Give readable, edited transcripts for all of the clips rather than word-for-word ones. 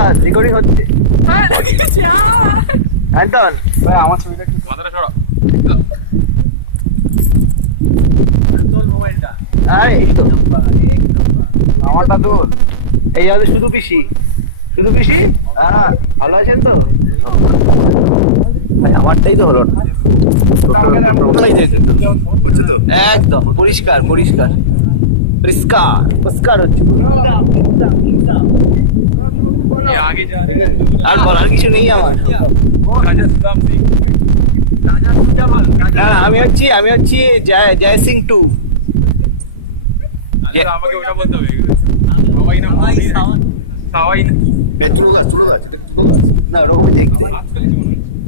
Focus, recording হচ্ছে। Anton ভাই আমার ছবিটা একটু মাথাটা সরাও। আরে এই তো আমারটা তোর। এই আমাদের শুধু পিসি, শুধু পিসি। হ্যাঁ ভালো আছেন তো? ভাই আমারটাই তো হলো না। একদম পরিষ্কার পরিষ্কার পরিষ্কার পরিষ্কার হচ্ছে। আর বলার কিছু নেই আমার। না আমি হচ্ছি জয় সিং 2। আমাকে ওটা বলতে হবে। সবাই না সবাই না না ওরকমই দেখতে,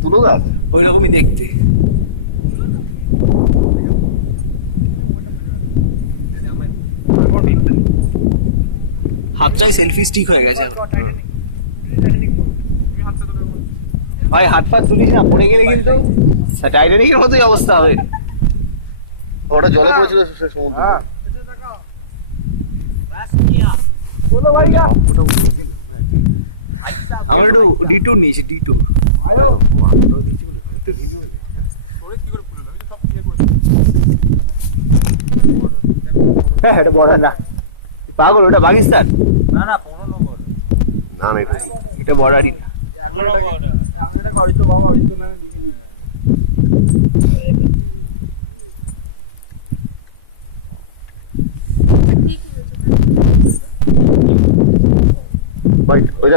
তুলো গাছ ওই রকমই দেখতে। হাতটাই সেলফি স্টিক হয়ে গেছে ভাই। হাত পা তুলিস না, পড়ে গেলে কিন্তু টাইটানিকের মতোই অবস্থা হবে। ওটা জলে পড়েছিল সমুদ্র। আমরা একটু ডিটুর নিয়েছি, ডিটুর। হ্যাঁ এটা বর্ডার না, পাগল ওটা পাকিস্তান। না না 15 নম্বর না না এটা বর্ডারই না। ওই